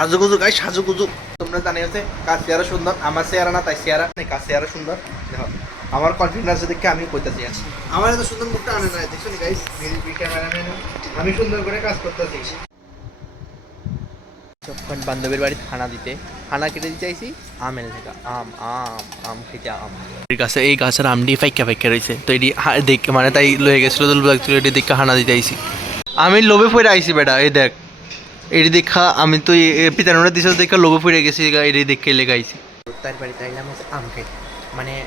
সাজুগুজু গাই সাজুগুজু। তোমরা জানি হচ্ছে কাজ চেয়ারা সুন্দর? আমার চেয়ারা না তাই চেহারা নেই কাজ চেয়ারা সুন্দর? দেখো আমার কনফিডেন্স দেখে আমি কইতাছি আছি আমার এত সুন্দর মুখটা আনে না দেখছ নি গাইস আমি সুন্দর করে কাজ করতেছি। যখন বান্ধবীর বাড়ি খানা দিতে। খানা কেটে দিতে চাইছি আম এনে থেকে। আম আম আম খেতে আম। এই গাছে এই গাছের আমটি ফাইকা ফাইকা রয়েছে তো এটি দেখ মানে তাই লয়ে গেছিল তো লাগছিল এটি দেখে হানা দিতে আইছি। আমি লোভে পড়ে আইছি বেটা এই দেখ। এটি দেখা, আমি তো পিতানোরা দিছে দেখা লোভে পড়ে গেছি এটি দেখে লেগে আইছি তার বাড়িতে আইলাম আম মানে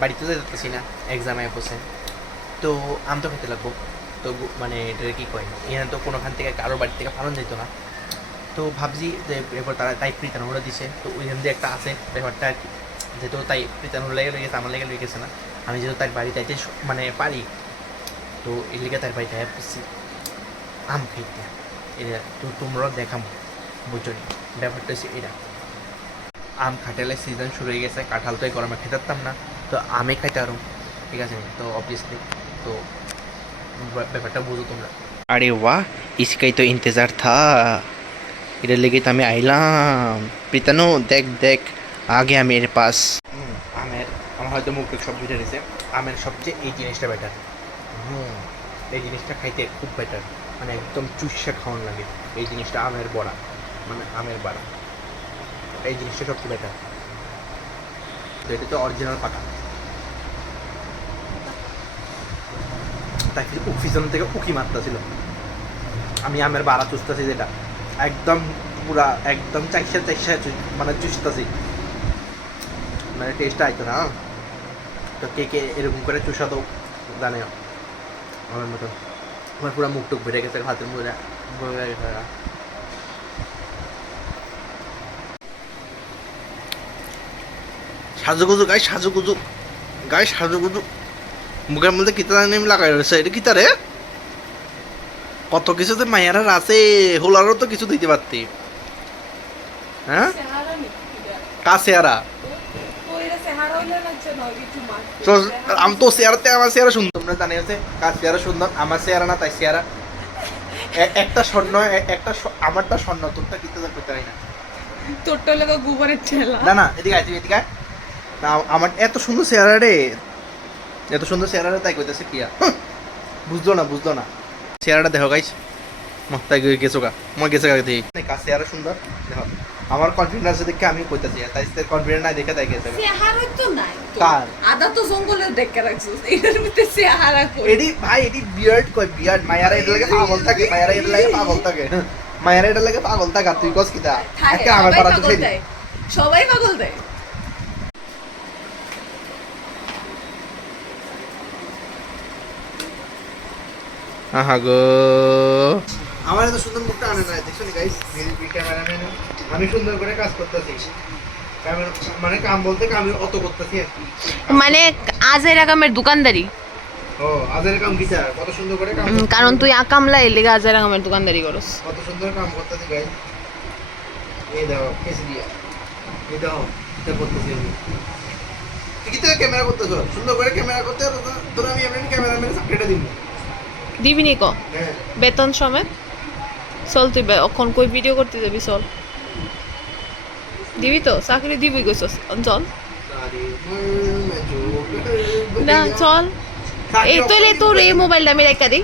বাড়িতে তো যাচ্ছি না এক্সামে বসে। তো আম তো খেতে লাগবো। তো মানে এটা কি কয়? এখানে তো কোনোখান থেকে কারোর বাড়ি থেকে ফালন যেত না। তো ভাবছি যে এরপর তারা, তাই প্রীতানুরা দিছে। তো ওইখান দিয়ে একটা আছে, ব্যাপারটা আর কি। যেহেতু তাই প্রীতানুর লেগে লয়ে গেছে আমার লেগে লয়ে গেছে না। আমি যেহেতু তার বাড়ি আইতে স- মানে পারি, তো এর লিগে তার বাড়িতে আসছি আম খাইতে এটা তো তোমরা দেখাম বুঝনি ব্যাপারটা হচ্ছে এটা। আম খাটালের সিজন শুরু হয়ে গেছে কাঁঠাল তো এই গরমে খেতারতাম না তো আমে খাইতে আরও ঠিক আছে? তো অবভিয়াসলি তো ব্যাপারটা বুঝো তোমরা। আরে বাহ ইসকাই তো ইন্তজার থা। এটা লেগে তো আমি আইলাম। প্রীতানো দেখ দেখ আগে আমি এর পাস আমের আমার হয়তো মুখ সব বুঝে রয়েছে আমের সবচেয়ে এই জিনিসটা বেটার হুম। এই জিনিসটা খাইতে খুব বেটার মানে একদম চুষা খাওয়ান লাগে। এই জিনিসটা আমের বড়া। মানে আমের বড়া। এই জিনিসটা সবচেয়ে বেটার তো এটা তো অরিজিনাল পাকা তাকে পিছন থেকে উকি মারতেছিল। আমি আমের বাড়া চুষতেছি যেটা। একদম পুরা, একদম চাইসা চাইসা মানে চুষতেছি। মানে টেস্ট আইতো না তো কে কে এরকম করে চুষা তো জানে আমার মতন আমার পুরো মুখ টুক বেড়ে গেছে হাতের ভরে গেছে। সাজুগুজু গাই সাজুগুজু গাই সাজুগুজু মুখের মধ্যে কিতা নেম লাগাই রয়েছে এটা কিতা রে কত কিছু তো মায়ারার আছে হোলারও তো কিছু দিতে পারতি হ্যাঁ কিছু মার তো আমি তো আমার সুন্দর তোমরা জানি আছে কার সুন্দর আমার না তাই একটা স্বর্ণ একটা আমারটা স্বর্ণ তোরটা কিনতে তো করতে পারি না? তোরটা লাগা গোবরের ঠেলা। না না এদিকে আয় এদিকে আয়। না আমার এত সুন্দর চেহারা রে। এত সুন্দর চেহারা রে তাই কইতেছে কিয়া। বুঝলো না বুঝলো না। চেহারাটা দেখো গাইস তাই গিয়ে গেছো গা? মই গেছে গা দেখি। কার চেহারা সুন্দর। দেখো আমার কনফিডেন্স দেখে আমি কইতাছি তাই কনফিডেন্স নাই দেখে তাই গেছে গা। চেহারা তো নাই কার? আদা তো জঙ্গলে দেখে রাখছিস এটার ভিতরে চেহারা কই? এডি ভাই এডি বিয়ার্ড কই বিয়ার্ড মায়ারা এটা লাগে পাগল থাকে মায়ারা এটা লাগে পাগল থাকে। মায়ারা এটা লাগে পাগল থাকে তুই কস কিতা আজকে আমার পাড়া তো সবাই পাগল দেয়। আহা গো। আমার এত সুন্দর মুখটা আনে না দেখছ নি গাইস ক্যামেরাম্যান আমি সুন্দর করে কাজ করতেছি। ক্যামেরা মানে কাম বলতে কাম অত করতেছি আর কি। মানে আজের আগামের দোকানদারি। ও আজের কাম বিচার কত সুন্দর করে কাম। কারণ তুই আকামলা এলে আজের আগামের দোকানদারি করস। কত সুন্দর কাম করতেছি গাইস এই দাও কেসে দিয়া। এই দাও এটা করতেছি আমি। তুই কি ক্যামেরা করতেছ? সুন্দর করে ক্যামেরা করতে তোর আমি এমনি ক্যামেরাম্যান সাবটাইটা দিব। দিবি নি ক? হ্যাঁ। বেতন সমেত? চল তুই অখন কই ভিডিও করতে যাবি, চল। দিবি তো? চাকরি দিবি কইছস চল। না, চল। এই তোলে তোর এই মোবাইলটা আমি রেখা দিই।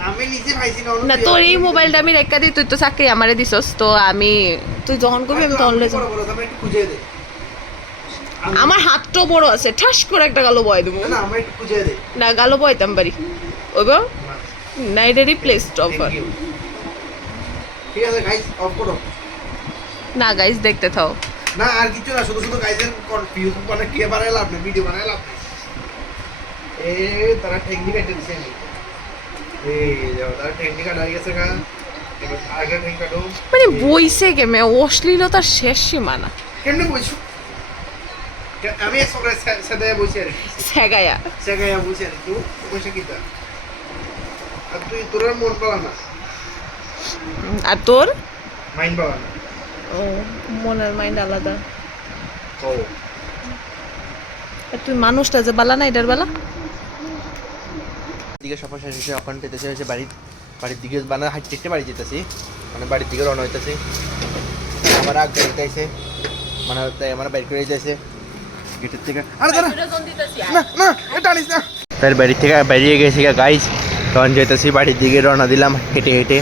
না, তোর এই মোবাইলটা আমি রেখা দিই, তুই তো চাকরি আমারে দিছস, তো আমি তুই যখন করবি, আমি তখন আমার হাতটাও বড় আছে, ঠাস করে একটা গালো বয় দেবো। না, গালো বয়তাম পারি ওইব না, এটা রিপ্লেস অফার. ঠিক আছে গাইস অফ করো। না গাইস দেখতে থাও। না আর কিছু না শুধু শুধু গাইজের ভিউজ মানে কে বানায় লাভ নেই ভিডিও বানায় লাভ নেই। এ তারা টেকনিক দিছে। আমি এই যাও তারা টেকনিক কাটা গেছে গা। মানে বইছে কেমে অশ্লীলতার শেষ সীমানা। কেমনে বইছো? আমি সকালে সাদা বসে আর সেগায়া সেগাইয়া। বসে আর তুই বসে কিতা? আর তুই তোর মন পালা না। আর তোর? মাইন্ড ও মনের মাইন্ড আলাদা। ও। তুই মানুষটা যে বালা না এটার বেলা? দিকে সফর শেষ হয়েছে ওখান পেতেছে হয়েছে বাড়ির বাড়ির দিকে মানে হাঁটতে হাঁটতে বাড়ি যেতেছি। মানে বাড়ির দিকে রওনা হইতেছি। আমার আগ দিতেছে মানে তাই আমার বাইর করে দিতেছে গেটের থেকে আরে দাঁড়া। না না এটা আনিস না। তার বাড়ি থেকে বেরিয়ে গেছি গাইস তখন যেতেছি বাড়ির দিকে রওনা দিলাম হেঁটে হেঁটে।